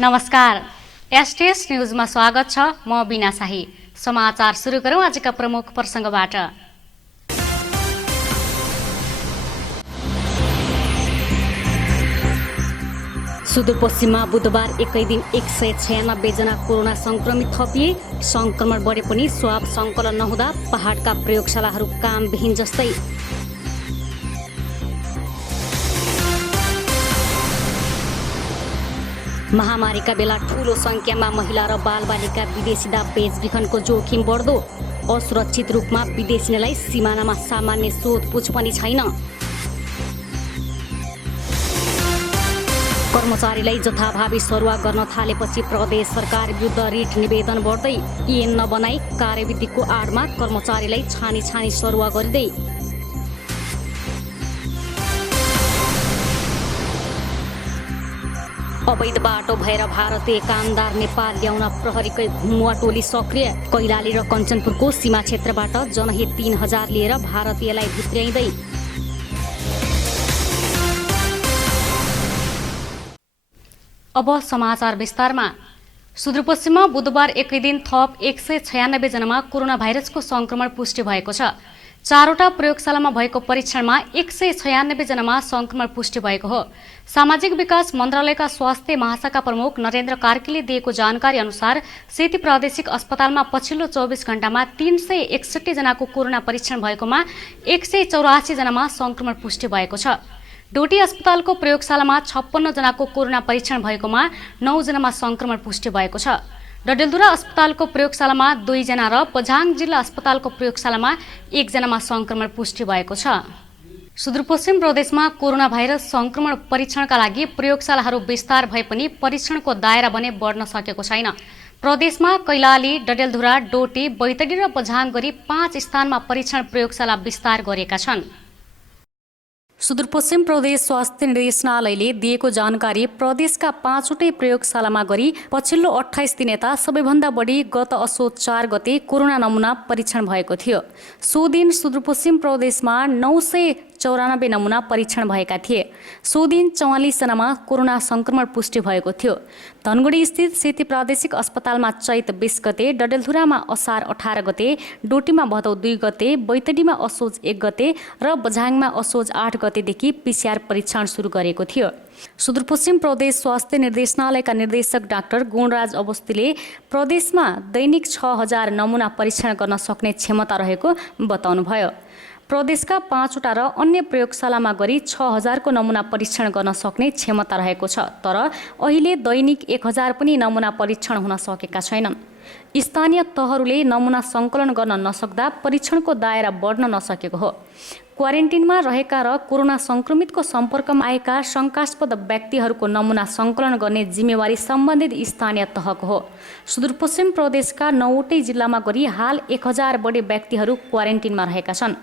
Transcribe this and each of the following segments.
नमस्कार, एसटीएस न्यूजमा स्वागत छ। म बिना शाही। समाचार सुरु गरौँ आजका प्रमुख प्रसङ्गबाट। सुदूरपश्चिममा बुधबार एकै दिन 196 जना कोरोना संक्रमित थपिए। संक्रमण बढे पनि स्वाब सङ्कलन नहुँदा पहाडका प्रयोगशालाहरू कामविहीन जस्तै। महामारीका बेला ठूलो संख्यामा महिला र बालबालिका विदेशिदा बेचबिखनको जोखिम बढ्दो। असुरक्षित रूपमा विदेशीलाई सिमानामा सामान्य सोधपुछ पनि छैन। कर्मचारीलाई जथाभावी सरुवा गर्न थालेपछि प्रदेश सरकार विरुद्ध रिट निवेदन बढ्दै। ऐन नबनाई कार्यविधिको आडमा कर्मचारीलाई छानी छानी सरुवा गरिँदै। अवैध बाटो भएर भारतीय कामदार नेपाल ल्याउन प्रहरीकै घुमुवा टोली सक्रिय। कैलाली र कञ्चनपुरको सीमा क्षेत्रबाट जनहित 3000 लिएर भारतीयलाई भित्र्याइँदै। अब समाचार विस्तारमा। सुदूरपश्चिममा बुधबार एकै दिन थप 196 जनामा कोरोना भाइरसको संक्रमण पुष्टि भएको छ। 4वटा प्रयोगशालामा भएको परीक्षणमा 196 जनामा संक्रमण पुष्टि भएको हो। सामाजिक विकास मन्त्रालयका स्वास्थ्य महाशाखा प्रमुख नरेन्द्र कार्कीले दिएको जानकारी अनुसार सेती प्रादेशिक अस्पतालमा पछिल्लो 24 घण्टामा 361 जनाको कोरोना परीक्षण भएकोमा 184 जनामा संक्रमण पुष्टि भएको छ। डोटी अस्पतालको प्रयोगशालामा 56 जनाको कोरोना परीक्षण भएकोमा 9 जनामा संक्रमण पुष्टि भएको छ। डडेलधुरा अस्पतालको प्रयोगशालामा 2 जना र पझाङ जिल्ला अस्पतालको प्रयोगशालामा 1 जनामा संक्रमण पुष्टि भएको छ। सुदूरपश्चिम प्रदेशमा कोरोना भाइरस संक्रमण परीक्षणका लागि प्रयोगशालाहरू विस्तार भए पनि परीक्षणको दायरा भने बढ्न सकेको छैन। प्रदेशमा कैलाली, डडेलधुरा, डोटी, बैतडी र पझाङ गरी 5 स्थानमा परीक्षण प्रयोगशाला विस्तार गरेका छन्। सुदूरपश्चिम प्रदेश स्वास्थ्य निर्देशनालयले दिएको जानकारी प्रदेशका 5वटै प्रयोगशालामा गरी पछिल्लो 28 दिन यता सबैभन्दा बढी गत असोज 4 गते कोरोना नमुना परीक्षण भएको थियो। सो दिन सुदूरपश्चिम प्रदेशमा 994 नमुना परीक्षण भएका थिए। सो दिन 44 जनामा कोरोना संक्रमण पुष्टि भएको थियो। धनगढी स्थित सेती प्रादेशिक अस्पतालमा चैत 20 गते, डडेलधुरामा असार 18 गते, डोटीमा भदौ 2 गते, बैतडीमा असोज 1 गते र बझाङमा असोज 8 गतेदेखि पीसीआर परीक्षण सुरु गरेको थियो। सुदूरपश्चिम प्रदेश स्वास्थ्य निर्देशनालयका निर्देशक डाक्टर गुणराज अवस्थीले प्रदेशमा दैनिक 6000 नमुना परीक्षण गर्न सक्ने क्षमता रहेको बताउनुभयो। प्रदेशका 5वटा र अन्य प्रयोगशालामा गरी 6000 को नमुना परीक्षण गर्न सक्ने क्षमता रहेको छ। तर अहिले दैनिक 1000 पनि नमुना परीक्षण हुन सकेका छैनन्। स्थानीय तहहरूले नमुना सङ्कलन गर्न नसक्दा परीक्षणको दायरा बढ्न नसकेको हो। क्वारेन्टिनमा रहेका र कोरोना संक्रमितको सम्पर्कमा आएका शङ्कास्पद व्यक्तिहरूको नमुना सङ्कलन गर्ने जिम्मेवारी सम्बन्धित स्थानीय तहको हो। सुदूरपश्चिम प्रदेशका 9वटै जिल्लामा गरी हाल 1000 बढी व्यक्तिहरू क्वारेन्टिनमा रहेका छन्।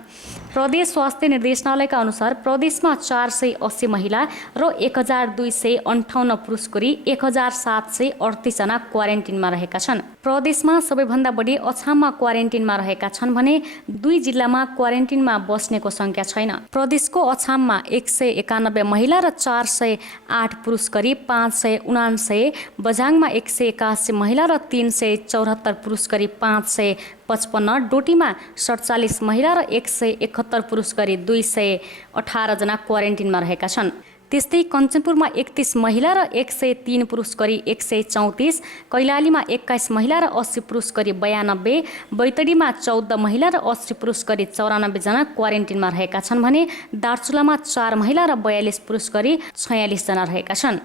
प्रदेश स्वास्थ्य निर्देशनालयका अनुसार प्रदेशमा 480 महिला र 1258 पुरुष गरी 1738 जना क्वारेन्टिनमा रहेका छन्। प्रदेशमा सबैभन्दा बढी अछाममा क्वारेन्टिनमा रहेका छन् भने 2 जिल्लामा क्वारेन्टिनमा बस्नेको संख्या छैन। प्रदेशको अछाममा 191 महिला र 408 पुरुष गरी 579, बझाङमा 181 महिला र 374 पुरुष गरी 555, डोटीमा 47 महिला र 171 पुरुष गरी 218 जना क्वारेन्टिनमा रहेका छन्। त्यस्तै कञ्चनपुरमा 31 महिला र 103 पुरुष गरी 134, कैलालीमा 21 महिला र 80 पुरुष गरी 92, बैतडीमा 14 महिला र 80 पुरुष गरी 94 जना क्वारेन्टिनमा रहेका छन् भने दार्चुलामा 4 महिला र 42 पुरुष गरी 46 जना रहेका छन्।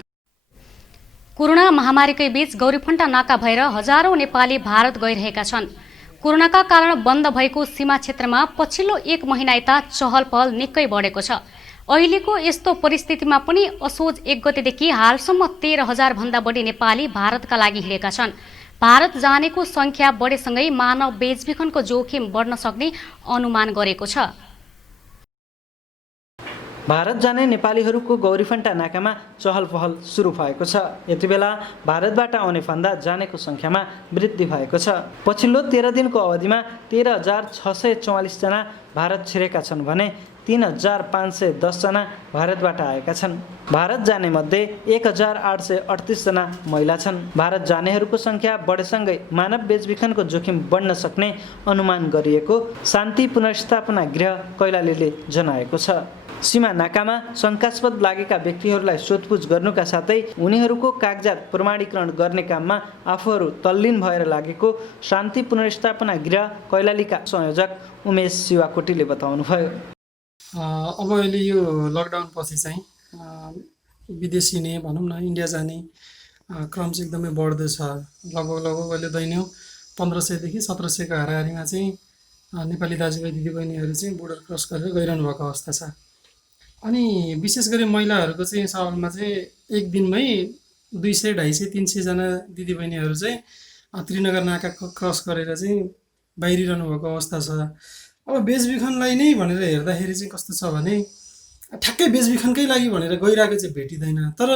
कोरोना महामारीकै बीच गौरीफन्टा नाका भएर हजारौं नेपाली भारत गइरहेका छन्। कोरोनाका कारण बन्द भएको सीमा क्षेत्रमा पछिल्लो 1 महिना यता चहल पहल निकै बढेको छ। अहिलेको यस्तो परिस्थितिमा पनि असोज 1 गतेदेखि हालसम्म 13000 भन्दा बढी नेपाली भारतका लागि हिँडेका छन्। भारत जानेको संख्या बढेसँगै मानव बेचबिखनको जोखिम बढ्न सक्ने अनुमान गरेको छ। भारत जाने नेपालीहरूको गौरीफन्टा नाकामा चहल पहल सुरु भएको छ। यति बेला भारतबाट आउने फन्दा जानेको संख्यामा वृद्धि भएको छ। पछिल्लो 13 दिनको अवधिमा 13644 जना भारत छिरेका छन् भने 3,510 जना भारतबाट आएका छन्। भारत जाने मध्ये 1,838 जना महिला छन्। भारत जानेहरूको सङ्ख्या बढेसँगै मानव बेचबिखनको जोखिम बढ्न सक्ने अनुमान गरिएको शान्ति पुनर्स्थापना गृह कैलालीले जनाएको छ। सीमा नाकामा शङ्कास्पद लागेका व्यक्तिहरूलाई सोधपुछ गर्नुका साथै उनीहरूको कागजात प्रमाणीकरण गर्ने काममा आफूहरू तल्लीन भएर लागेको शान्ति पुनर्स्थापना गृह कैलालीका संयोजक उमेश शिवाकोटीले बताउनुभयो। अब अहिले यो लकडाउन पछि चाहिँ विदेशी नै भनौँ न इन्डिया जाने क्रम चाहिँ एकदमै बढ्दैछ। लगभग अहिले दैनिक 1500 देखि 1700 को हाराहारीमा चाहिँ नेपाली दाजुभाइ दिदीबहिनीहरू चाहिँ बोर्डर क्रस गरेर गइरहनु भएको अवस्था छ। अनि विशेष गरी महिलाहरूको चाहिँ सवालमा चाहिँ एक दिनमै 200, 250, 300 जना दिदीबहिनीहरू चाहिँ त्रिनगर नाका क्रस गरेर चाहिँ बाहिरिरहनु भएको अवस्था छ। अब बेचबिखनलाई नै भनेर हेर्दाखेरि चाहिँ कस्तो छ भने ठ्याक्कै बेचबिखनकै लागि भनेर गइरहेको चाहिँ भेटिँदैन, तर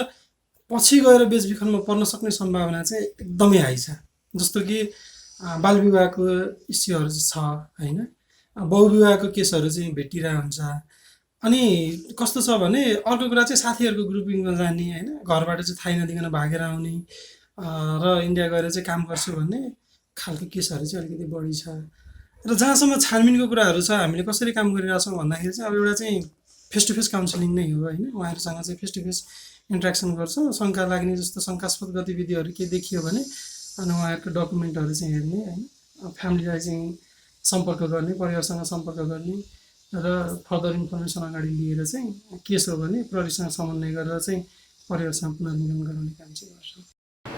पछि गएर बेचबिखनमा पर्न सक्ने सम्भावना चाहिँ एकदमै हाई छ। जस्तो कि बालविवाहको इस्युहरू छ होइन, बहुविवाहको केसहरू चाहिँ भेटिरहेको हुन्छ। अनि कस्तो छ भने अर्को कुरा चाहिँ साथीहरूको ग्रुपिङमा जाने होइन, घरबाट चाहिँ थाहै नदिकन भागेर आउने र इन्डिया गएर चाहिँ काम गर्छु भन्ने खालको केसहरू चाहिँ अलिकति बढी छ। र जहाँसम्म छानबिनको कुराहरू छ, हामीले कसरी काम गरिरहेछौँ भन्दाखेरि चाहिँ अब एउटा चाहिँ फेस टु फेस काउन्सिलिङ नै हो होइन। उहाँहरूसँग चाहिँ फेस टु फेस इन्ट्रेक्सन गर्छौँ। शङ्का लाग्ने जस्तो शङ्कास्पद गतिविधिहरू के देखियो भने अनि उहाँहरूको डकुमेन्टहरू चाहिँ हेर्ने होइन, फ्यामिलीलाई चाहिँ सम्पर्क गर्ने, परिवारसँग सम्पर्क गर्ने र फर्दर इन्फर्मेसन अगाडि लिएर चाहिँ केस हो भने प्रहरीसँग समन्वय गरेर चाहिँ परिवारसँग पुनर्मिलन गराउने काम चाहिँ गर्छौँ।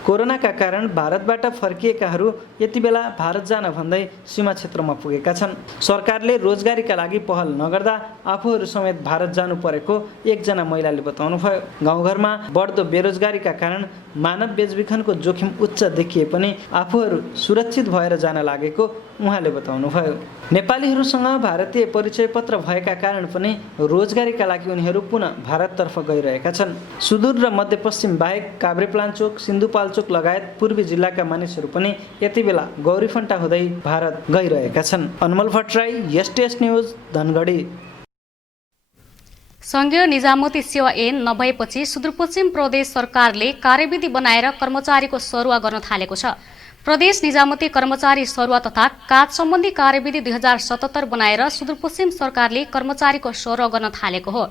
कोरोनाका कारण भारतबाट फर्किएकाहरू यति बेला भारत जान भन्दै सीमा क्षेत्रमा पुगेका छन्। सरकारले रोजगारीका लागि पहल नगर्दा आफूहरू समेत भारत जानु परेको एकजना महिलाले बताउनुभयो। गाउँघरमा बढ्दो बेरोजगारीका कारण मानव बेचबिखनको जोखिम उच्च देखिए पनि आफूहरू सुरक्षित भएर जान लागेको उहाँले बताउनुभयो। नेपालीहरूसँग भारतीय परिचय पत्र भएका कारण पनि रोजगारीका लागि उनीहरू पुनः भारततर्फ गइरहेका छन्। सुदूर र मध्यपश्चिम बाहेक काभ्रेपलाञ्चोक, सिन्धुपाल्चोक लगायत पूर्वी जिल्लाका मानिसहरू पनि यति बेला गौरीफन्टा हुँदै भारत गइरहेका छन्। अनमोल भट्टराई, एसटीएस न्युज, धनगढी। सङ्घीय निजामती सेवा ऐन नभएपछि सुदूरपश्चिम प्रदेश सरकारले कार्यविधि बनाएर कर्मचारीको सरुवा गर्न थालेको छ। प्रदेश निजामती कर्मचारी सरुवा तथा काज सम्बन्धी कार्यविधि 2077 बनाएर सुदूरपश्चिम सरकारले कर्मचारीको सरुवा गर्न थालेको हो।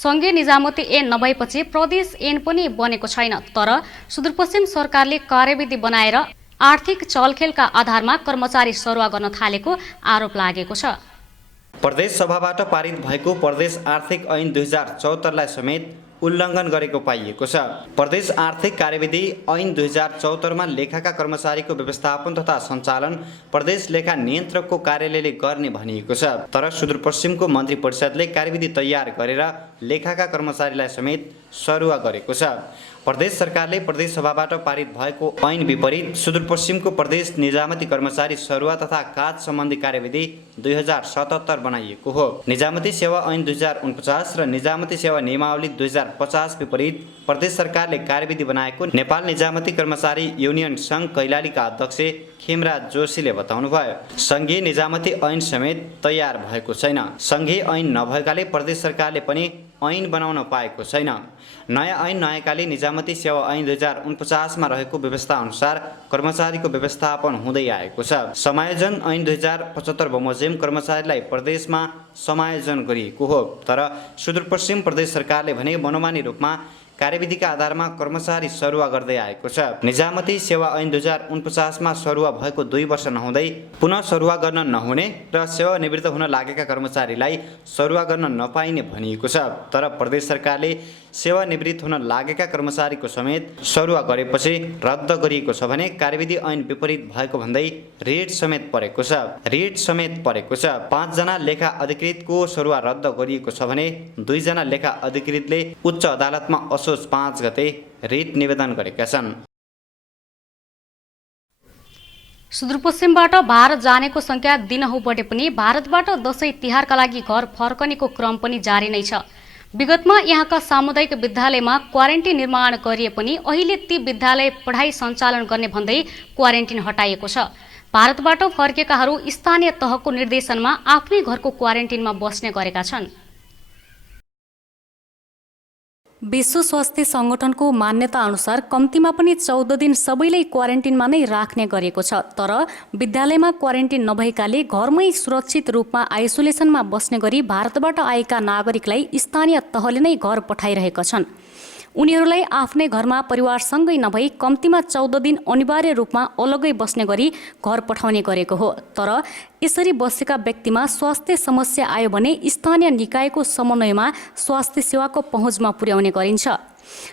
सङ्घीय निजामती ऐन नभएपछि प्रदेश ऐन पनि बनेको छैन, तर सुदूरपश्चिम सरकारले कार्यविधि बनाएर आर्थिक चलखेलका आधारमा कर्मचारी सरुवा गर्न थालेको आरोप लागेको छ। प्रदेश सभाबाट पारित भएको प्रदेश आर्थिक ऐन 2074 लाई समेत उल्लङ्घन गरेको पाइएको छ। प्रदेश आर्थिक कार्यविधि ऐन 2074 मा लेखाका कर्मचारीको व्यवस्थापन तथा सञ्चालन प्रदेश लेखा नियन्त्रकको कार्यालयले गर्ने भनिएको छ। तर सुदूरपश्चिमको मन्त्री परिषदले कार्यविधि तयार गरेर लेखाका कर्मचारीलाई समेत सरुवा गरेको छ। प्रदेश सरकारले प्रदेश सभाबाट पारित भएको ऐन विपरीत सुदूरपश्चिमको प्रदेश निजामती कर्मचारी सरुवा तथा काज सम्बन्धी कार्यविधि 2077 बनाइएको हो। निजामती सेवा ऐन 2049 र निजामती सेवा नियमावली 2050 विपरीत प्रदेश सरकारले कार्यविधि बनाएको नेपाल निजामती कर्मचारी युनियन सङ्घ कैलालीका अध्यक्ष खेमराज जोशीले बताउनुभयो। सङ्घीय निजामती ऐन समेत तयार भएको छैन। सङ्घीय ऐन नभएकाले प्रदेश सरकारले पनि ऐन बनाउन पाएको छैन। नयाँ ऐन नआएकाले निजामती सेवा ऐन 2049 मा रहेको व्यवस्था अनुसार कर्मचारीको व्यवस्थापन हुँदै आएको छ। समायोजन ऐन 2075 बमोजिम कर्मचारीलाई प्रदेशमा समायोजन गरिएको हो। तर सुदूरपश्चिम प्रदेश सरकारले भने मनोमानी रूपमा कार्यविधिका आधारमा कर्मचारी सरुवा गर्दै आएको छ। निजामती सेवा ऐन 2049 मा सरुवा भएको 2 वर्ष नहुँदै पुनः सरुवा गर्न नहुने र सेवानिवृत्त हुन लागेका कर्मचारीलाई सरुवा गर्न नपाइने भनिएको छ। तर प्रदेश सरकारले सेवानिवृत्त हुन लागेका कर्मचारीको समेत सरुवा गरेपछि रद्द गरिएको छ भने कार्यविधि ऐन विपरीत भएको भन्दै रेड समेत परेको छ। 5 जना लेखा अधिकृतको सरुवा रद्द गरिएको छ भने 2 जना लेखा अधिकृतले उच्च अदालतमा असोज 5 गते रिट निवेदन गरेका छन्। सुदूरपश्चिमबाट भारत जानेको संख्या दिनहुँ बढे पनि भारतबाट दशैं तिहारका लागि घर फर्कनेको क्रम पनि जारी नै छ। विगतमा यहाँका सामुदायिक विद्यालयमा क्वारेन्टिन निर्माण गरिए पनि अहिले ती विद्यालय पढाइ सञ्चालन गर्ने भन्दै क्वारेन्टिन हटाइएको छ। भारतबाट फर्केकाहरू स्थानीय तहको निर्देशनमा आफ्नै घरको क्वारेन्टिनमा बस्ने गरेका छन्। विश्व स्वास्थ्य सङ्गठनको मान्यता अनुसार कम्तीमा पनि 14 दिन सबैलाई क्वारेन्टिनमा नै राख्ने गरेको छ। तर विद्यालयमा क्वारेन्टिन नभएकाले घरमै सुरक्षित रूपमा आइसोलेसनमा बस्ने गरी भारतबाट आएका नागरिकलाई स्थानीय तहले नै घर पठाइरहेका छन्। उनीहरूलाई आफ्नै घरमा परिवारसँगै नभई कम्तीमा 14 दिन अनिवार्य रूपमा अलग्गै बस्ने गरी घर पठाउने गरेको हो। तर यसरी बसेका व्यक्तिमा स्वास्थ्य समस्या आयो भने स्थानीय निकायको समन्वयमा स्वास्थ्य सेवाको पहुँचमा पुर्याउने गरिन्छ।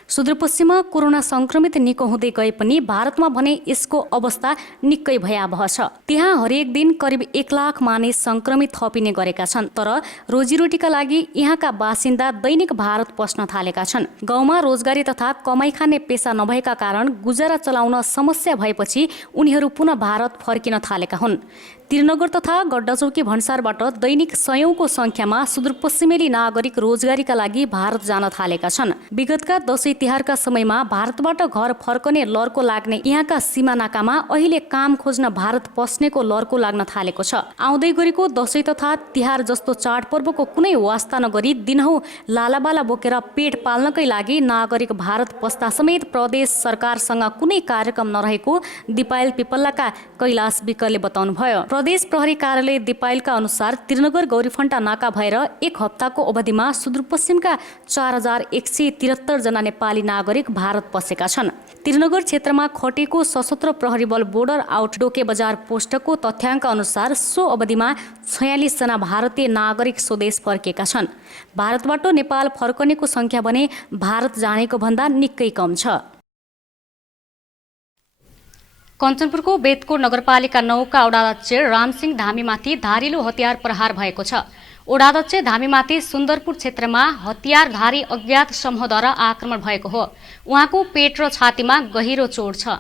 सुदूरपश्चिममा कोरोना संक्रमित निको हुँदै गए पनि भारतमा भने यसको अवस्था निकै भयावह छ। त्यहाँ हरेक दिन करिब 1 लाख मानिस संक्रमित थपिने गरेका छन्। तर रोजीरोटीका लागि यहाँका बासिन्दा दैनिक भारत पस्न थालेका छन्। गाउँमा रोजगारी तथा कमाई खाने पेसा नभएका कारण गुजारा चलाउन समस्या भएपछि उनीहरू पुनः भारत फर्किन थालेका हुन्। त्रिनगर तथा गड्डाचौकी भन्सारबाट दैनिक सयौंको संख्यामा सुदूरपश्चिमेली नागरिक रोजगारीका लागि भारत जान थालेका छन्। विगतका दशैं तिहारका समयमा भारतबाट घर फर्कने लर्को लाग्ने यहाँका सीमा नाकामा अहिले काम खोज्न भारत पस्नेको लर्को लाग्न थालेको छ। आउँदै गरेको दशैं तथा तिहार जस्तो चाडपर्वको कुनै वास्ता नगरी दिनहौ लालाबाला बोकेर पेट पाल्नकै लागि नागरिक भारत पस्दा समेत प्रदेश सरकारसँग कुनै कार्यक्रम नरहेको दिपायल पिपल्लाका कैलाश विकले बताउनुभयो। प्रदेश प्रहरी कार्यालय दिपायलका अनुसार त्रिनगर गौरीफन्टा नाका भएर 1 हप्ताको अवधिमा सुदूरपश्चिमका 4173 जना नेपाली नागरिक भारत पसेका छन्। त्रिनगर क्षेत्रमा खटेको सशस्त्र प्रहरी बल बोर्डर आउट डोके बजार पोस्टको तथ्याङ्क अनुसार सो अवधिमा 46 जना भारतीय नागरिक स्वदेश फर्केका छन्। भारतबाट नेपाल फर्कनेको संख्या भने भारत जानेको भन्दा निकै कम छ। कञ्चनपुरको बेतकोट नगरपालिका 9 का वडाध्यक्ष रामसिंह धामीमाथि धारिलो हतियार प्रहार भएको छ। वडाध्यक्ष धामीमाथि सुन्दरपुर क्षेत्रमा हतियारधारी अज्ञात समूहद्वारा आक्रमण भएको हो। उहाँको पेट र छातीमा गहिरो चोट छ।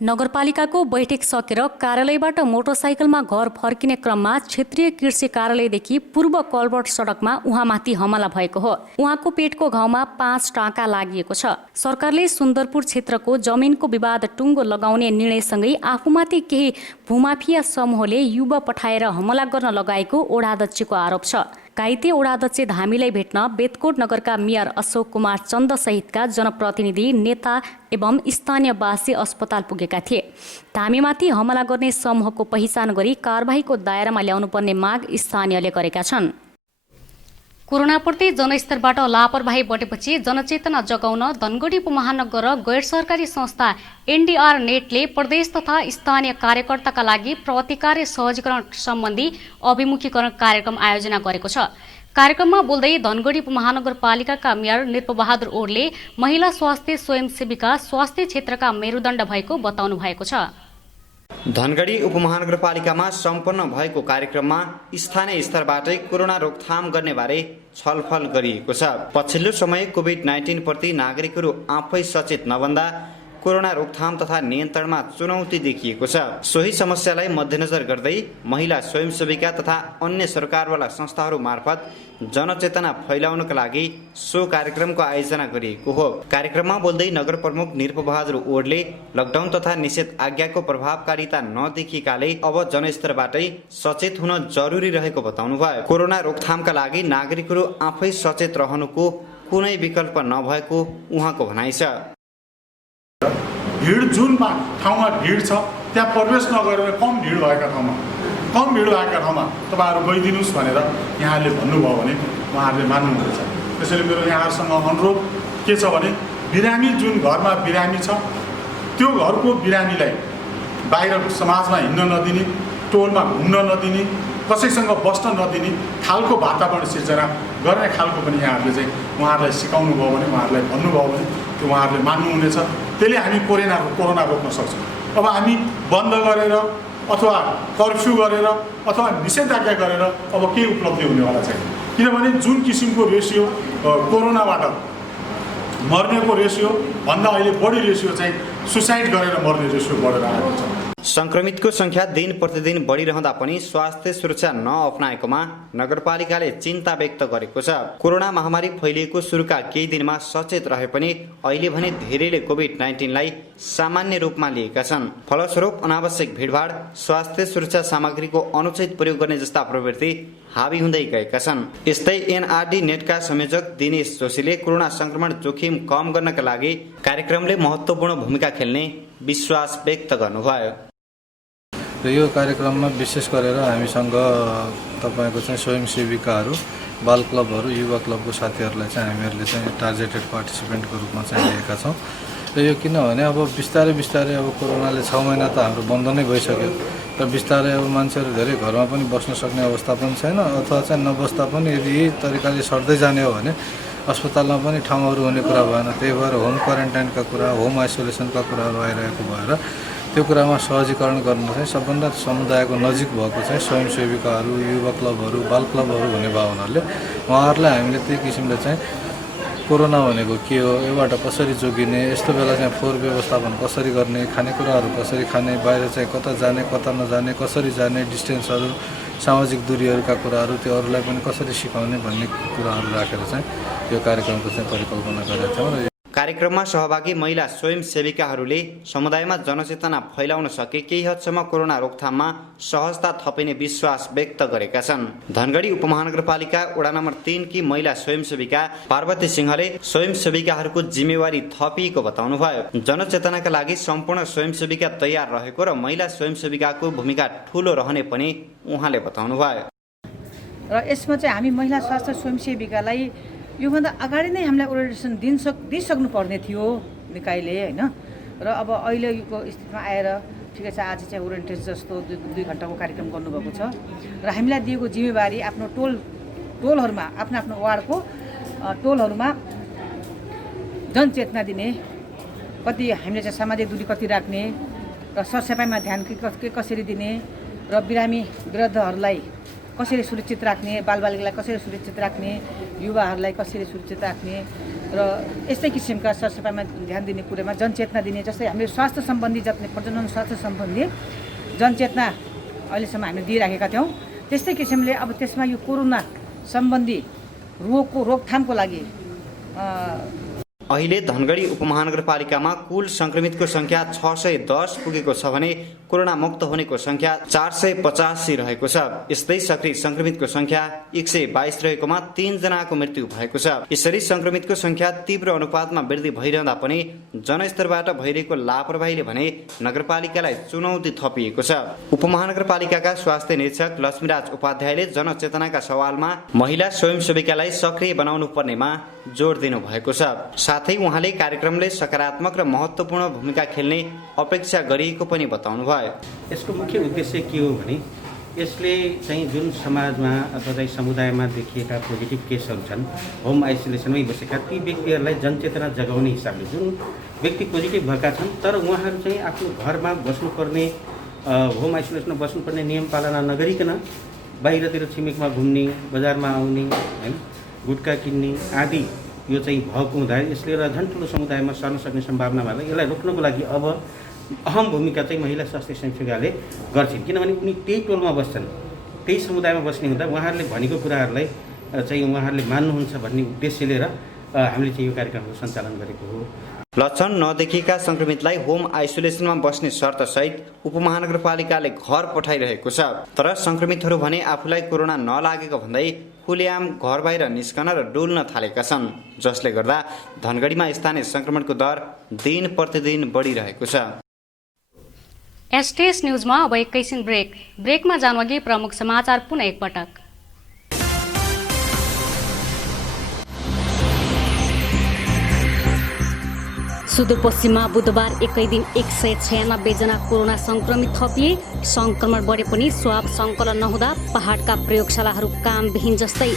नगरपालिकाको बैठक सकेर कार्यालयबाट मोटरसाइकलमा घर फर्किने क्रममा क्षेत्रीय कृषि कार्यालयदेखि पूर्व कलबर्ट सडकमा उहाँमाथि हमला भएको हो। उहाँको पेटको घाउमा 5 टाँका लागिएको छ। सरकारले सुन्दरपुर क्षेत्रको जमिनको विवाद टुङ्गो लगाउने निर्णयसँगै आफूमाथि केही भूमाफिया समूहले युवा पठाएर हमला गर्न लगाएको वडाध्यक्षको आरोप छ। घाइते वडाध्यक्ष धामीलाई भेट्न बेतकोट नगरका मेयर अशोक कुमार चन्द सहितका जनप्रतिनिधि, नेता एवं स्थानीयवासी अस्पताल पुगेका थिए। धामीमाथि हमला गर्ने समूहको पहिचान गरी कारबाहीको दायरामा ल्याउनुपर्ने माग स्थानीयले गरेका छन्। कोरोनाप्रति जनस्तरबाट लापरवाही बढेपछि जनचेतना जगाउन धनगढी उपमहानगर र गैर सरकारी संस्था एनडीआर नेटले प्रदेश तथा स्थानीय कार्यकर्ताका लागि प्रतिकार सहजीकरण सम्बन्धी अभिमुखीकरण कार्यक्रम आयोजना गरेको छ। कार्यक्रममा बोल्दै धनगढी उपमहानगरपालिकाका मेयर नृपबहादुर ओरले महिला स्वास्थ्य स्वयंसेविका स्वास्थ्य क्षेत्रका मेरुदण्ड भएको बताउनु भएको छ। धनगढी उपमहानगरपालिकामा सम्पन्न भएको कार्यक्रममा स्थानीय स्तरबाटै कोरोना रोकथाम गर्ने बारे छलफल गरिएको छ। पछिल्लो समय कोभिड-19 प्रति नागरिकहरू आफै सचेत नबन्दा कोरोना रोकथाम तथा नियन्त्रणमा चुनौती देखिएको छ। सोही समस्यालाई मध्यनजर गर्दै महिला स्वयंसेविका तथा अन्य सरकारवाला संस्थाहरू मार्फत जनचेतना फैलाउनका लागि सो कार्यक्रमको आयोजना गरिएको हो। कार्यक्रममा बोल्दै नगर प्रमुख नृपबहादुर ओरले लकडाउन तथा निषेध आज्ञाको प्रभावकारिता नदेखिएकाले अब जनस्तरबाटै सचेत हुन जरुरी रहेको बताउनुभयो। कोरोना रोकथामका लागि नागरिकहरू आफै सचेत रहनुको कुनै विकल्प नभएको उहाँको भनाइ छ। भिड जुन ठाउँमा भिड छ त्यहाँ प्रवेश नगरेर कम भिड भएका ठाउँमा तपाईँहरू गइदिनुहोस् भनेर यहाँले भन्नुभयो भने उहाँहरूले मान्नुहुनेछ। त्यसैले मेरो यहाँहरूसँग अनुरोध के छ भने बिरामी जुन घरमा बिरामी छ त्यो घरको बिरामीलाई बाहिर समाजमा हिँड्न नदिने, टोलमा घुम्न नदिने, कसैसँग बस्न नदिने खालको वातावरण सिर्जना गर्ने खालको पनि यहाँहरूले चाहिँ उहाँहरूलाई सिकाउनु भयो भने, उहाँहरूलाई भन्नुभयो भने त्यो उहाँहरूले मान्नुहुनेछ। त्यसले हामी कोरोना रोक्न सक्छौँ। अब हामी बन्द गरेर अथवा कर्फ्यू गरेर अथवा निषेधाज्ञा गरेर अब केही उपलब्धि हुनेवाला छैन। किनभने जुन किसिमको रेसियो कोरोनाबाट मर्नेको रेसियो भन्दा अहिले बढी रेसियो चाहिँ सुसाइड गरेर मर्ने रेसियो बढेर आएको छ। संक्रमितको संख्या दिन प्रतिदिन बढिरहँदा पनि स्वास्थ्य सुरक्षा नअपनाएकोमा नगरपालिकाले चिन्ता व्यक्त गरेको छ। कोरोना महामारी फैलिएको सुरुका केही दिनमा सचेत रहे पनि अहिले भने धेरैले कोभिड-19लाई सामान्य रूपमा लिएका छन्। फलस्वरूप अनावश्यक भिडभाड, स्वास्थ्य सुरक्षा सामग्रीको अनुचित प्रयोग गर्ने जस्ता प्रवृत्ति हावी हुँदै गएका छन्। यस्तै एनआरडी नेटका संयोजक दिनेश जोशीले कोरोना संक्रमण जोखिम कम गर्नका लागि कार्यक्रमले महत्त्वपूर्ण भूमिका खेल्ने विश्वास व्यक्त गर्नुभयो। र यो कार्यक्रममा विशेष गरेर हामीसँग तपाईको चाहिँ स्वयंसेविकाहरू, बाल क्लबहरू, युवा क्लबको साथीहरूलाई चाहिँ हामीहरूले चाहिँ टार्गेटेड पार्टिसिपेन्टको रूपमा चाहिँ लिएका छौँ। र यो किनभने अब बिस्तारै बिस्तारै अब कोरोनाले 6 महिना त हाम्रो बन्द नै भइसक्यो र बिस्तारै अब मान्छेहरू धेरै घरमा पनि बस्न सक्ने अवस्था पनि छैन, अथवा चाहिँ नबस्दा पनि यदि यही तरिकाले सर्दै जाने हो भने अस्पतालमा पनि ठाउँहरू हुने कुरा भएन। त्यही भएर होम क्वारेन्टाइनका कुरा, होम आइसोलेसनका कुराहरू आइरहेको भएर त्यो कुरामा सहजीकरण गर्न चाहिँ सबभन्दा समुदायको नजिक भएको चाहिँ स्वयंसेविकाहरू, युवा क्लबहरू, बाल क्लबहरू हुने भावनाले उहाँहरूलाई हामीले त्यही किसिमले चाहिँ कोरोना भनेको के हो, योबाट कसरी जोगिने, यस्तो बेला चाहिँ फोहोर व्यवस्थापन कसरी गर्ने, खानेकुराहरू कसरी खाने, बाहिर चाहिँ कता जाने कता नजाने, कसरी जाने, डिस्टेन्सहरू, सामाजिक दूरीहरूका कुराहरू त्यो अरूलाई पनि कसरी सिकाउने भन्ने कुराहरू राखेर चाहिँ यो कार्यक्रमको चाहिँ परिकल्पना गरेका छौँ। र कार्यक्रममा सहभागी महिला स्वयंसेविकाहरूले समुदायमा जनचेतना फैलाउन सके केही हदसम्म कोरोना रोकथाममा सहजता थपिने विश्वास व्यक्त गरेका छन्। धनगढी उपमहानगरपालिका वडा नम्बर 3 की महिला स्वयंसेविका पार्वती सिंहले स्वयंसेविकाहरूको जिम्मेवारी थपिएको बताउनुभयो। जनचेतनाका लागि सम्पूर्ण स्वयंसेविका तयार रहेको र महिला स्वयंसेविकाको भूमिका ठूलो रहने पनि उहाँले बताउनुभयो। र यसमा चाहिँ हामी महिला स्वास्थ्य स्वयंसेविकालाई योभन्दा अगाडि नै हामीलाई ओरिएन्टेसन दिइसक्नु पर्ने थियो निकायले, होइन। र अब अहिलेको स्थितिमा आएर ठिकै छ, आज चाहिँ ओरिएन्टेसन जस्तो 2 घन्टाको कार्यक्रम गर्नुभएको छ र हामीलाई दिएको जिम्मेवारी आफ्नो टोलहरूमा, आफ्नो वार्डको टोलहरूमा जनचेतना दिने, कति हामीले चाहिँ सामाजिक दूरी कति राख्ने र सरसफाइमा ध्यान कसरी दिने र बिरामी वृद्धहरूलाई कसरी सुरक्षित राख्ने, बालबालिकालाई कसरी सुरक्षित राख्ने, युवाहरूलाई कसरी सुरक्षित राख्ने र यस्तै किसिमका सरसफाइमा ध्यान दिने कुरामा जनचेतना दिने। जस्तै हामीले स्वास्थ्य सम्बन्धी जति प्रजनन स्वास्थ्य सम्बन्धी जनचेतना अहिलेसम्म हामीले दिइराखेका थियौँ, त्यस्तै किसिमले अब त्यसमा यो कोरोना सम्बन्धी रोगको रोकथामको लागि अहिले धनगढी उपमहानगरपालिकामा कुल संक्रमितको संख्या 610 पुगेको छ भने कोरोना मुक्त हुनेको संख्या 485 रहेको छ। यस्तै सक्रिय संक्रमितको संख्या 122 रहेकोमा 3 जनाको मृत्यु भएको छ। यसरी संक्रमितको संख्या तीव्र अनुपातमा वृद्धि भइरहँदा पनि जनस्तरबाट भइरहेको लापरवाहीले भने नगरपालिकालाई चुनौती थपिएको छ। उपमहानगरपालिकाका स्वास्थ्य निरीक्षक लक्ष्मीराज उपाध्यायले जनचेतनाका सवालमा महिला स्वयंसेविकालाई सक्रिय बनाउनु पर्नेमा जोड दिनु भएको छ। साथै उहाँले कार्यक्रमले सकारात्मक र महत्त्वपूर्ण भूमिका खेल्ने अपेक्षा गरिएको पनि बताउनुभयो। यसको मुख्य उद्देश्य के हो भने यसले चाहिँ जुन समाजमा अथवा चाहिँ समुदायमा देखिएका पोजिटिभ केसहरू छन्, होम आइसोलेसनमै बसेका ती व्यक्तिहरूलाई जनचेतना जगाउने हिसाबले जुन व्यक्ति पोजिटिभ भएका छन् तर उहाँहरू चाहिँ आफ्नो घरमा बस्नुपर्ने, होम आइसोलेसनमा बस्नुपर्ने नियम पालना नगरिकन बाहिरतिर छिमेकमा घुम्ने, बजारमा आउने, हैन, गुटखा किन्ने आदि यो चाहिँ भएको हुँदा यसले र झन् ठुलो समुदायमा सर्न सक्ने सम्भावना भएर यसलाई रोक्नको लागि अब अहम भूमिका चाहिँ महिला स्वास्थ्य स्वयंसेविकाले गर्छिन्। किनभने उनी त्यही टोलमा बस्छन्, त्यही समुदायमा बस्ने हुँदा उहाँहरूले भनेको कुराहरूलाई चाहिँ उहाँहरूले मान्नुहुन्छ भन्ने उद्देश्य लिएर हामीले चाहिँ यो कार्यक्रमको सञ्चालन गरेको हो। लक्षण नदेखिएका संक्रमितलाई होम आइसोलेसनमा बस्ने शर्तसहित उपमहानगरपालिकाले घर पठाइरहेको छ। तर संक्रमितहरू भने आफूलाई कोरोना नलागेको भन्दै खुलेआम घर बाहिर निस्कन र डुल्न थालेका छन्, जसले गर्दा धनगढीमा स्थानीय संक्रमणको दर दिन प्रतिदिन बढिरहेको छ। एसटीएस न्यूजमा अब एकैछिन ब्रेकमा जानुअघि प्रमुख समाचार पुनः एकपटक। सुदूरपश्चिममा बुधबार एकै दिन 196 जना कोरोना संक्रमित थपिए। संक्रमण बढे पनि स्वाब सङ्कलन नहुँदा पहाडका प्रयोगशालाहरू कामविहीन जस्तै।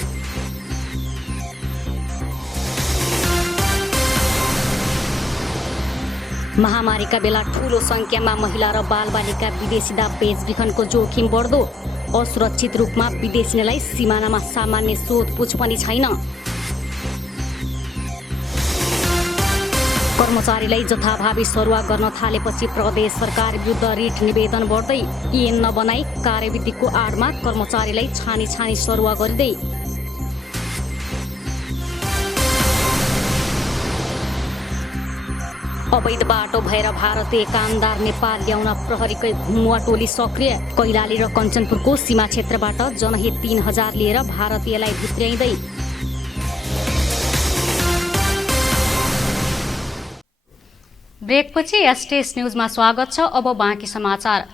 महामारीका बेला ठूलो संख्यामा महिला र बालबालिका विदेशिदा बेचबिखनको जोखिम बढ्दो। असुरक्षित रूपमा विदेशीलाई सिमानामा सामान्य सोधपुछ पनि छैन। कर्मचारीलाई जथाभावी सरुवा गर्न थालेपछि प्रदेश सरकार विरुद्ध रिट निवेदन बढ्दै ऐन नबनाई कार्यविधिको आडमा कर्मचारीलाई छानी छानी सरुवा गरिँदै। अवैध बाटो भएर भारतीय कामदार नेपाल ल्याउन प्रहरीकै घुमुवा टोली सक्रिय। कैलाली र कञ्चनपुरको सीमा क्षेत्रबाट जनहित 3000 लिएर भारतीयलाई भित्र्याइँदै। ब्रेकपछि एसटीएस न्यूजमा स्वागत छ। अब बाँकी समाचार।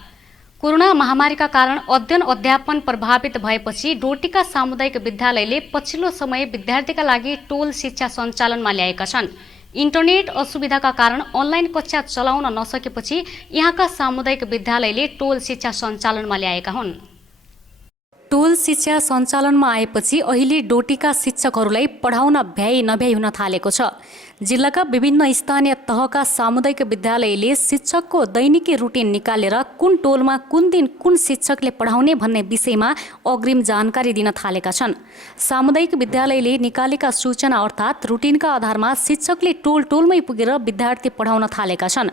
कोरोना महामारीका कारण अध्ययन अध्यापन प्रभावित भएपछि डोटीका सामुदायिक विद्यालयले पछिल्लो समय विद्यार्थीका लागि टोल शिक्षा सञ्चालनमा ल्याएका छन्। इन्टरनेट असुविधाका कारण अनलाइन कक्षा चलाउन नसकेपछि यहाँका सामुदायिक विद्यालयले टोल शिक्षा सञ्चालनमा ल्याएका हुन्। टोल शिक्षा सञ्चालनमा आएपछि अहिले डोटीका शिक्षकहरूलाई पढाउन भ्याइ नभ्याइ हुन थालेको छ। जिल्लाका विभिन्न स्थानीय तहका सामुदायिक विद्यालयले शिक्षकको दैनिकी रुटिन निकालेर कुन टोलमा कुन दिन कुन शिक्षकले पढाउने भन्ने विषयमा अग्रिम जानकारी दिन थालेका छन्। सामुदायिक विद्यालयले निकालेका सूचना अर्थात् रुटिनका आधारमा शिक्षकले टोल टोलमै पुगेर विद्यार्थी पढाउन थालेका छन्।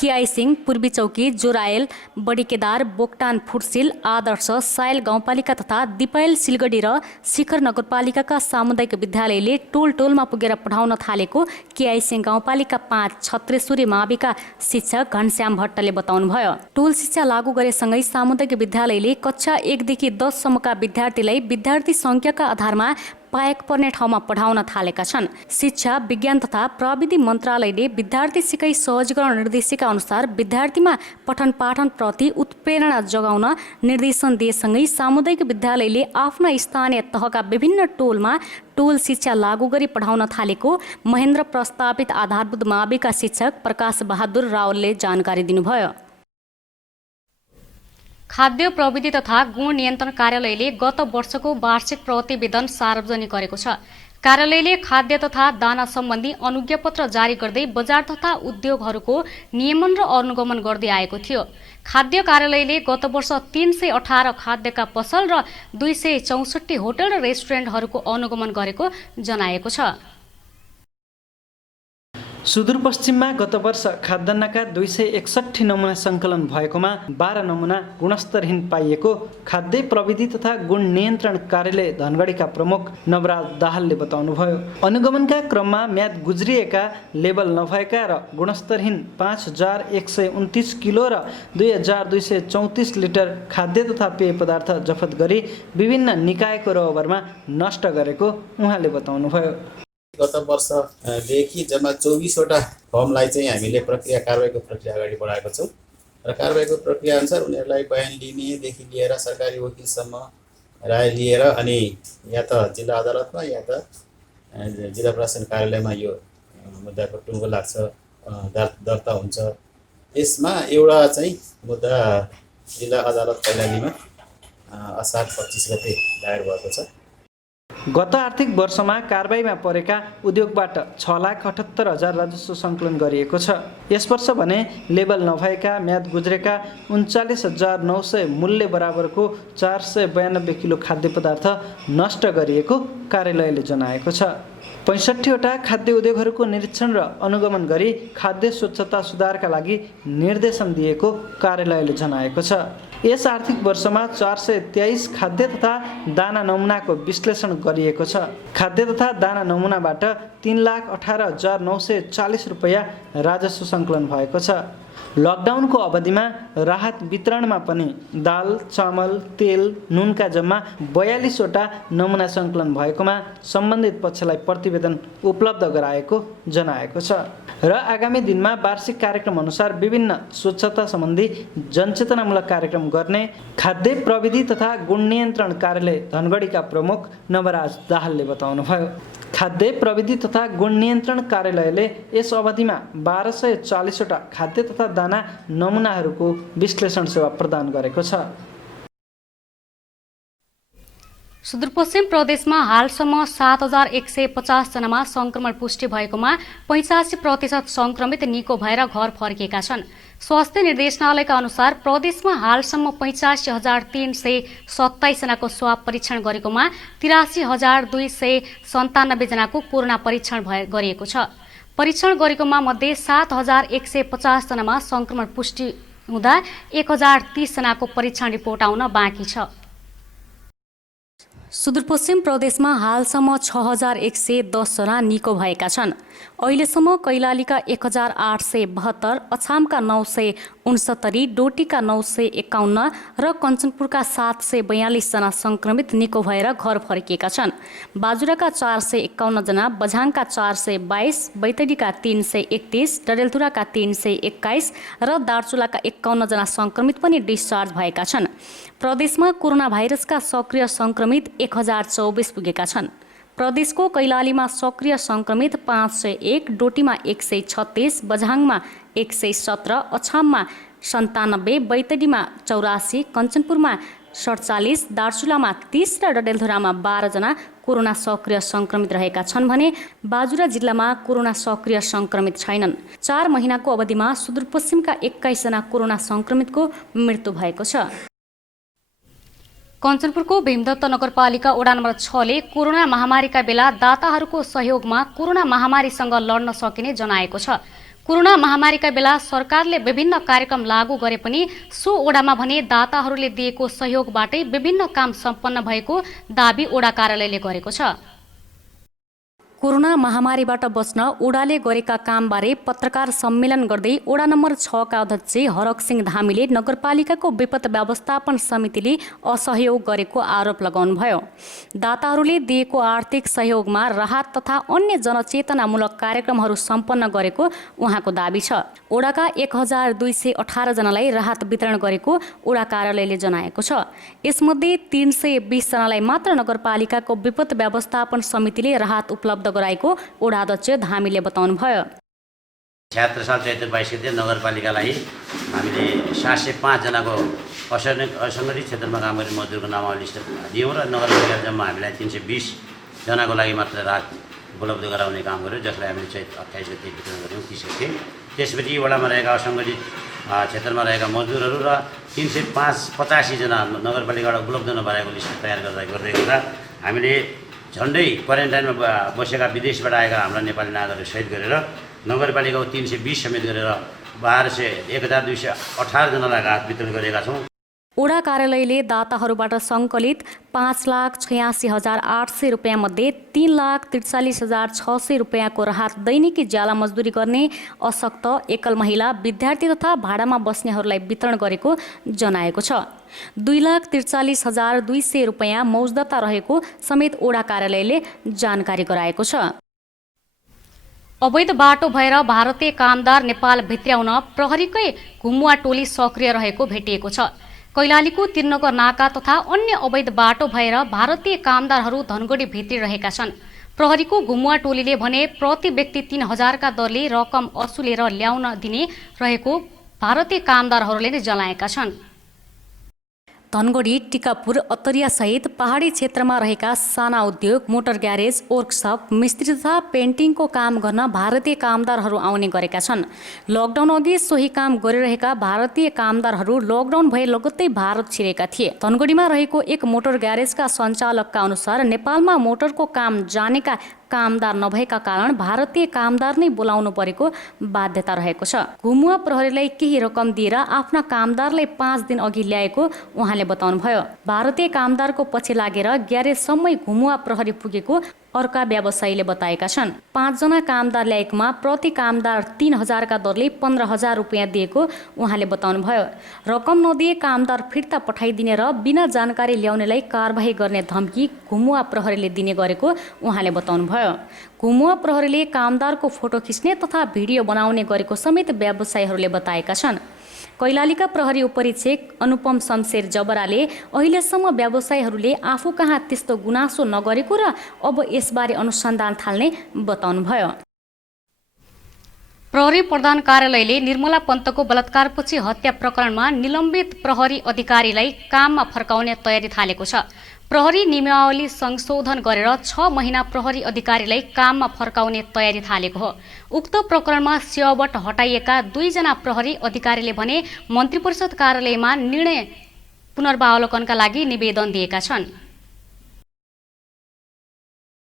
केआई सिंह, पूर्वी चौकी, जोरायल, बडीकेदार, बोक्टान फुटसिल, आदर्श, सायल गाउँपालिका तथा दिपायल सिलगढी र शिखर नगरपालिकाका सामुदायिक विद्यालयले टोल टोलमा पुगेर पढाउन थालेको केआई सिंह गाउँपालिका 5 छत्रेश्वरी माविका शिक्षक घनश्याम भट्टले बताउनुभयो। टोल शिक्षा लागू गरेसँगै सामुदायिक विद्यालयले कक्षा 1 देखि 10 सम्मका विद्यार्थीलाई विद्यार्थी संख्याका आधारमा पाएक पर्ने ठाउँमा पढाउन थालेका छन्। शिक्षा, विज्ञान तथा प्रविधि मन्त्रालयले विद्यार्थी सिकाइ सहजीकरण निर्देशिका अनुसार विद्यार्थीमा पठन पाठन प्रति उत्प्रेरणा जगाउन निर्देशन दिएसँगै सामुदायिक विद्यालयले आफ्ना स्थानीय तहका विभिन्न टोलमा टोल शिक्षा लागू गरी पढाउन थालेको महेन्द्र प्रस्तावित आधारभूत माविका शिक्षक प्रकाश बहादुर रावलले जानकारी दिनुभयो। खाद्य प्रविधि तथा गुण नियन्त्रण कार्यालयले गत वर्षको वार्षिक प्रतिवेदन सार्वजनिक गरेको छ। कार्यालयले खाद्य तथा दाना सम्बन्धी अनुज्ञापत्र जारी गर्दै बजार तथा उद्योगहरूको नियमन र अनुगमन गर्दै आएको थियो। खाद्य कार्यालयले गत वर्ष 318 खाद्यका पसल र 264 होटल र रेस्टुरेन्टहरूको अनुगमन गरेको जनाएको छ। सुदूरपश्चिममा गत वर्ष खाद्यान्नका 261 नमुना सङ्कलन भएकोमा 12 नमुना गुणस्तरहीन पाइएको खाद्य प्रविधि तथा गुण नियन्त्रण कार्यालय धनगढीका प्रमुख नवराज दाहालले बताउनुभयो। अनुगमनका क्रममा म्याद गुज्रिएका, लेबल नभएका र गुणस्तरहीन 5129 किलो र 2234 लिटर खाद्य तथा पेय पदार्थ जफत गरी विभिन्न निकायको रहबरमा नष्ट गरेको उहाँले बताउनुभयो। गत वर्षदेखि जम्मा 24वटा फर्मलाई चाहिँ हामीले कारबाहीको प्रक्रिया अगाडि बढाएको छौँ र कारबाहीको प्रक्रिया अनुसार उनीहरूलाई बयान लिनेदेखि लिएर सरकारी वकिलसम्म राय लिएर अनि या त जिल्ला अदालतमा या त जिल्ला प्रशासन कार्यालयमा यो मुद्दाको टुङ्गो लाग्छ, दर्ता हुन्छ। यसमा एउटा चाहिँ मुद्दा जिल्ला अदालत कैलालीमा असार 25 गते दायर भएको छ। गत आर्थिक वर्षमा कारबाहीमा परेका उद्योगबाट 6,78,000 राजस्व सङ्कलन गरिएको छ। यस वर्ष भने लेबल नभएका, म्याद गुज्रेका 39,900 मूल्य बराबरको 492 किलो खाद्य पदार्थ नष्ट गरिएको कार्यालयले जनाएको छ। 65वटा खाद्य उद्योगहरूको निरीक्षण र अनुगमन गरी खाद्य स्वच्छता सुधारका लागि निर्देशन दिएको कार्यालयले जनाएको छ। यस आर्थिक वर्षमा 423 खाद्य तथा दाना नमुनाको विश्लेषण गरिएको छ। खाद्य तथा दाना नमुनाबाट 3,18,940 रुपैयाँ राजस्व सङ्कलन भएको छ। लकडाउनको अवधिमा राहत वितरणमा पनि दाल, चामल, तेल, नुनका जम्मा 42वटा नमुना सङ्कलन भएकोमा सम्बन्धित पक्षलाई प्रतिवेदन उपलब्ध गराएको जनाएको छ र आगामी दिनमा वार्षिक कार्यक्रम अनुसार विभिन्न स्वच्छता सम्बन्धी जनचेतनामूलक कार्यक्रम गर्ने खाद्य प्रविधि तथा गुण नियन्त्रण कार्यालय धनगढीका प्रमुख नवराज दाहालले बताउनुभयो। खाद्य प्रविधि तथा गुण नियन्त्रण कार्यालयले यस अवधिमा 1240वटा खाद्य तथा दाना नमुनाहरूको विश्लेषण सेवा प्रदान गरेको छ। सुदूरपश्चिम प्रदेशमा हालसम्म 7,150 जनामा संक्रमण पुष्टि भएकोमा 85% संक्रमित निको भएर घर फर्किएका छन्। स्वास्थ्य निर्देशनालयका अनुसार प्रदेशमा हालसम्म 85,327 जनाको स्वाब परीक्षण गरेकोमा 83,297 जनाको कोरोना परीक्षण गरिएको छ। परीक्षण गरेकोमा मध्ये 7,150 जनामा संक्रमण पुष्टि हुँदा 1,030 जनाको परीक्षण रिपोर्ट आउन बाँकी छ। सुदूरपश्चिम प्रदेशमा हालसम्म 6,110 जना निको भएका छन्। अहिलेसम्म कैलालीका 1,872, अछामका 969, डोटीका 951 र कञ्चनपुरका 742 जना संक्रमित निको भएर घर फर्किएका छन्। बाजुराका 451 जना, बझाङका 422, बैतडीका 331, डडेलधुराका 321 र दार्चुलाका 51 जना संक्रमित पनि डिस्चार्ज भएका छन्। प्रदेशमा कोरोना भाइरसका सक्रिय संक्रमित 1,024 पुगेका छन्। प्रदेशको कैलालीमा सक्रिय संक्रमित 501, डोटीमा 136, बझाङमा 117, अछाममा 97, बैतडीमा 84, कञ्चनपुरमा 47, दार्चुलामा 30 र डडेलधुरामा 12 जना कोरोना सक्रिय संक्रमित रहेका छन् भने बाजुरा जिल्लामा कोरोना सक्रिय संक्रमित छैनन्। 4 महिनाको अवधिमा सुदूरपश्चिमका 21 जना कोरोना संक्रमितको मृत्यु भएको छ। कञ्चनपुरको भीमदत्त नगरपालिका वडा नम्बर 6 ले कोरोना महामारीका बेला दाताहरूको सहयोगमा कोरोना महामारीसँग लड्न सकिने जनाएको छ। कोरोना महामारीका बेला सरकारले विभिन्न कार्यक्रम लागू गरे पनि सो ओडामा भने दाताहरूले दिएको सहयोगबाटै विभिन्न काम सम्पन्न भएको दाबी ओडा कार्यालयले गरेको छ। कोरोना महामारीबाट बच्न ओडाले गरेका कामबारे पत्रकार सम्मेलन गर्दै ओडा नम्बर 6 का अध्यक्ष हरकसिंह धामीले नगरपालिकाको विपद व्यवस्थापन समितिले असहयोग गरेको आरोप लगाउनुभयो। दाताहरूले दिएको आर्थिक सहयोगमा राहत तथा अन्य जनचेतनामूलक कार्यक्रमहरू सम्पन्न गरेको उहाँको दाबी छ। ओडाका 1,218 जनालाई राहत वितरण गरेको ओडा कार्यालयले जनाएको छ। यसमध्ये 320 जनालाई मात्र नगरपालिकाको विपद व्यवस्थापन समितिले राहत उपलब्ध गराएको ओडा अध्यक्ष धामीले बताउनुभयो। 76 साल चैत्र 22 गते नगरपालिकालाई हामीले 705 जनाको असङ्गठित क्षेत्रमा काम गर्ने मजदुरको नामावली लिस्ट दियौँ र नगरपालिका जम्मा हामीलाई 320 जनाको लागि मात्र राहत उपलब्ध गराउने काम गर्यो, जसलाई हामीले चैत्र 28 गते वितरण गऱ्यौँ 30 गते। त्यसपछि वडामा रहेका असङ्गठित क्षेत्रमा रहेका मजदुरहरू र 385 जना नगरपालिकाबाट उपलब्ध नभएको लिस्ट तयार गर्दै गर्दा हामीले झन्डै क्वारेन्टाइनमा बसेका विदेशबाट आएका हाम्रा नेपाली नागरिक सहित गरेर नगरपालिकाको 320 समेत गरेर 1,218 जनालाई राहत वितरण गरेका छौँ। ओडा कार्यालयले दाताहरूबाट सङ्कलित 5,86,800 रुपियाँ मध्ये 3,43,600 रुपियाँको राहत दैनिकी ज्याला मजदुरी गर्ने अशक्त, एकल महिला, विद्यार्थी तथा भाडामा बस्नेहरूलाई वितरण गरेको जनाएको छ। 2,43,200 रुपियाँ मौजदता रहेको समेत ओडा कार्यालयले जानकारी गराएको छ। अवैध बाटो भएर भारतीय कामदार नेपाल भित्र्याउन प्रहरीकै घुमुवा टोली सक्रिय रहेको भेटिएको छ। कैलालीको तिरनगर नाका तथा अन्य अवैध बाटो भएर भारतीय कामदारहरू धनगढी भित्रिरहेका छन्। प्रहरीको घुमुवा टोलीले भने प्रति व्यक्ति 3,000 का दरले रकम असुलेर ल्याउन दिने रहेको भारतीय कामदारहरूले नै जनाएका छन्। धनगढी, टिकापुर, अत्तरिया सहित पहाडी क्षेत्रमा रहेका साना उद्योग, मोटर ग्यारेज, वर्कसप, मिस्त्री तथा पेन्टिङको काम गर्न भारतीय कामदारहरू आउने गरेका छन्। लकडाउन अघि सोही काम गरिरहेका भारतीय कामदारहरू लकडाउन भए लगत्तै भारत छिरेका थिए। धनगढीमा रहेको एक मोटर ग्यारेजका सञ्चालकका अनुसार नेपालमा मोटरको काम जानेका कामदार नभएका कारण भारतीय कामदार नै बोलाउनु परेको बाध्यता रहेको छ। घुमुवा प्रहरीलाई केही रकम दिएर आफ्ना कामदारलाई 5 दिन अघि ल्याएको उहाँले बताउनुभयो। भारतीय कामदारको पछि लागेर ग्यारेजसम्मै घुमुवा प्रहरी पुगेको अर्का व्यवसायीले बताएका छन्। 5 जना कामदार ल्याएकोमा प्रति कामदार 3,000 का दरले 15,000 रुपियाँ दिएको उहाँले बताउनुभयो। रकम नदिए कामदार फिर्ता पठाइदिने र बिना जानकारी ल्याउनेलाई कारबाही गर्ने धम्की घुमुवा प्रहरीले दिने गरेको उहाँले बताउनुभयो। घुमुवा प्रहरीले कामदारको फोटो खिच्ने तथा भिडियो बनाउने गरेको समेत व्यवसायीहरूले बताएका छन्। कैलालीका प्रहरी उपरीक्षक अनुपम शमशेर जबराले अहिलेसम्म व्यवसायीहरूले आफू कहाँ त्यस्तो गुनासो नगरेको र अब यसबारे अनुसन्धान थाल्ने बताउनुभयो। प्रहरी प्रधान कार्यालयले निर्मला पन्तको बलात्कारपछि हत्या प्रकरणमा निलम्बित प्रहरी अधिकारीलाई काममा फर्काउने तयारी थालेको छ। प्रहरी नियमावली संशोधन गरेर 6 महिना प्रहरी अधिकारीलाई काममा फर्काउने तयारी थालेको हो। उक्त प्रकरणमा सेवाबाट हटाइएका 2 जना प्रहरी अधिकारीले भने मन्त्रीपरिषद कार्यालयमा निर्णय पुनर्वावलोकनका लागि निवेदन दिएका छन्।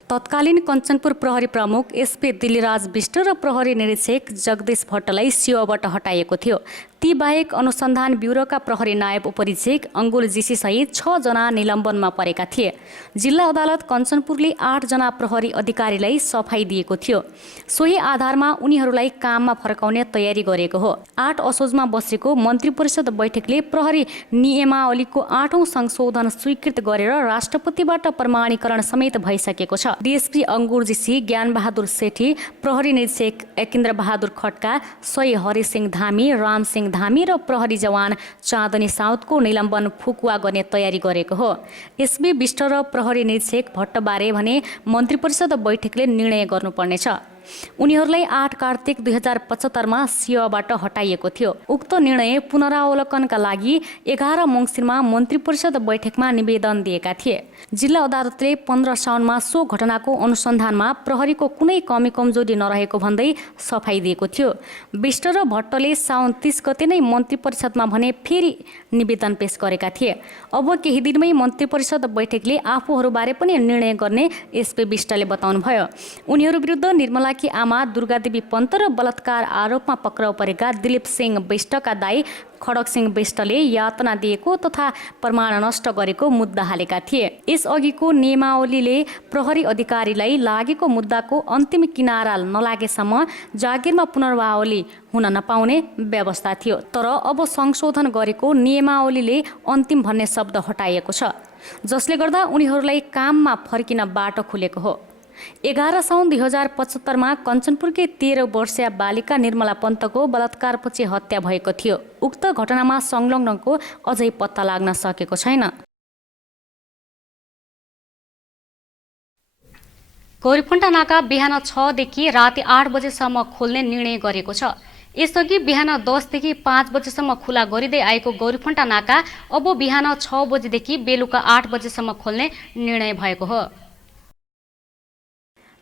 तत्कालीन कञ्चनपुर प्रहरी प्रमुख एसपी दिल्लीराज विष्ट र प्रहरी निरीक्षक जगदीश भट्टलाई सेवाबाट हटाइएको थियो। ती बाहेक अनुसन्धान ब्युरोका प्रहरी नायब उपरीक्षक अङ्गुल जीसी सहित 6 जना निलम्बनमा परेका थिए। जिल्ला अदालत कञ्चनपुरले 8 जना प्रहरी अधिकारीलाई सफाई दिएको थियो। सोही आधारमा उनीहरूलाई काममा फर्काउने तयारी गरेको हो। 8 असोजमा बसेको मन्त्री परिषद बैठकले प्रहरी नियमावलीको 8औं संशोधन स्वीकृत गरेर राष्ट्रपतिबाट प्रमाणीकरण समेत भइसकेको छ। डीएसपी अङ्गुर जीसी, ज्ञानबहादुर सेठी, प्रहरी निरीक्षक एकेन्द्र बहादुर खड्का, सही हरिसिंह धामी, रामसिंह धामी र प्रहरी जवान चाँदनी साउदको निलम्बन फुकुवा गर्ने तयारी गरेको हो। एसबी विष्ट र प्रहरी निरीक्षक भट्टबारे भने मन्त्री परिषद बैठकले निर्णय गर्नुपर्नेछ। उनीहरूलाई 8 कार्तिक 2075 सेवाबाट हटाइएको थियो। उक्त निर्णय पुनरावलोकनका लागि 11 मङ्सिरमा मन्त्री परिषद बैठकमा निवेदन दिएका थिए। जिल्ला अदालतले 15 साउनमा सो घटनाको अनुसन्धानमा प्रहरीको कुनै कमी कमजोरी नरहेको भन्दै सफाई दिएको थियो। विष्ट र भट्टले साउन 30 गते नै मन्त्री परिषदमा भने फेरि निवेदन पेश गरेका थिए। अब केही दिनमै मन्त्री परिषद बैठकले आफूहरूबारे पनि निर्णय गर्ने एसपी विष्टले बताउनुभयो। उनीहरू विरुद्ध निर्मलाकी आमा दुर्गादेवी पन्त र बलात्कार आरोपमा पक्राउ परेका दिलीप सिंह विष्टका दाई खडक सिंह विष्टले यातना दिएको तथा प्रमाण नष्ट गरेको मुद्दा हालेका थिए। यसअघिको नियमावलीले प्रहरी अधिकारीलाई लागेको मुद्दाको अन्तिम किनारा नलागेसम्म जागिरमा पुनर्वावली हुन नपाउने व्यवस्था थियो। तर अब संशोधन गरेको नियमावलीले अन्तिम भन्ने शब्द हटाइएको छ, जसले गर्दा उनीहरूलाई काममा फर्किन बाटो खुलेको हो। 11 साउन 2075 कञ्चनपुरकै 13 वर्षीय बालिका निर्मला पन्तको बलात्कारपछि हत्या भएको थियो। उक्त घटनामा संलग्नको अझै पत्ता लाग्न सकेको छैन। गौरीफन्टा नाका बिहान 6 देखि राति 8 बजेसम्म खोल्ने निर्णय गरेको छ। यसअघि बिहान 10 देखि 5 बजेसम्म खुला गरिँदै आएको गौरीफन्टा नाका अब बिहान 6 बजेदेखि बेलुका 8 बजेसम्म खोल्ने निर्णय भएको हो।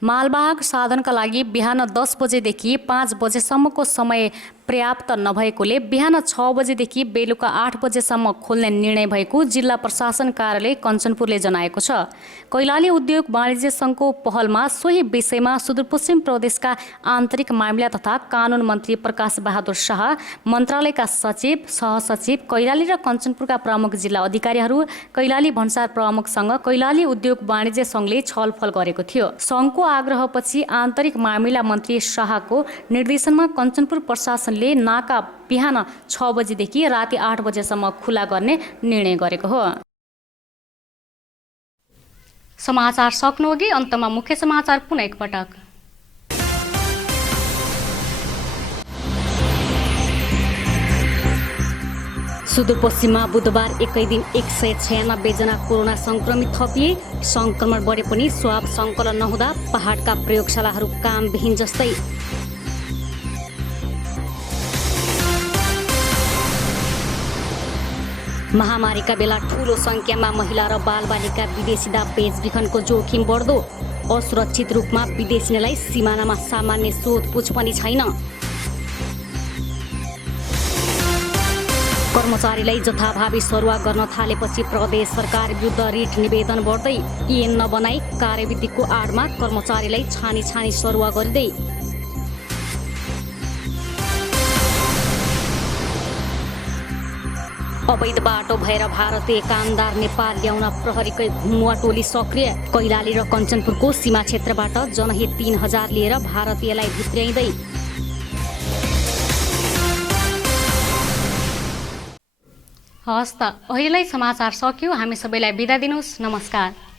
मालवाहक साधनका लागि बिहान 10 बजेदेखि 5 बजेसम्मको समय पर्याप्त नभएकोले बिहान 6 बजेदेखि बेलुका 8 बजेसम्म खोल्ने निर्णय भएको जिल्ला प्रशासन कार्यालय कञ्चनपुरले जनाएको छ। कैलाली उद्योग वाणिज्य सङ्घको पहलमा सोही विषयमा सुदूरपश्चिम प्रदेशका आन्तरिक मामिला तथा कानुन मन्त्री प्रकाश बहादुर शाह, मन्त्रालयका सचिव, सहसचिव, कैलाली र कञ्चनपुरका प्रमुख जिल्ला अधिकारीहरू, कैलाली भन्सार प्रमुखसँग कैलाली उद्योग वाणिज्य सङ्घले छलफल गरेको थियो। सङ्घको आग्रहपछि आन्तरिक मामिला मन्त्री शाहको निर्देशनमा कञ्चनपुर प्रशासनले नाका बिहान 6 बजेदेखि राति 8 बजेसम्म खुला गर्ने निर्णय गरेको हो। समाचार सक्नुअघि अन्तमा मुख्य समाचार पुनः एकपटक। सुदूरपश्चिममा बुधबार एकै दिन 196 जना कोरोना संक्रमित थपिए। संक्रमण बढे पनि स्वाब सङ्कलन नहुँदा पहाडका प्रयोगशालाहरू कामविहीन जस्तै। महामारीका बेला ठूलो संख्यामा महिला र बालबालिका विदेशिदा बेचबिखनको जोखिम बढ्दो। असुरक्षित रूपमा विदेशीलाई सिमानामा सामान्य सोधपुछ पनि छैन। कर्मचारीलाई जथाभावी सरुवा गर्न थालेपछि प्रदेश सरकार विरुद्ध रिट निवेदन बढ्दै। ऐन नबनाई कार्यविधिको आडमा कर्मचारीलाई छानी छानी सरुवा गरिँदै। अवैध बाटो भएर भारतीय कामदार नेपाल ल्याउन प्रहरीकै घुमुवा टोली सक्रिय। कैलाली र कञ्चनपुरको सीमा क्षेत्रबाट जनहित 3000 लिएर भारतीयलाई भित्र्याइँदै। हस् त, अहिलेलाई समाचार सकियो। हामी सबैलाई बिदा दिनुहोस्। नमस्कार।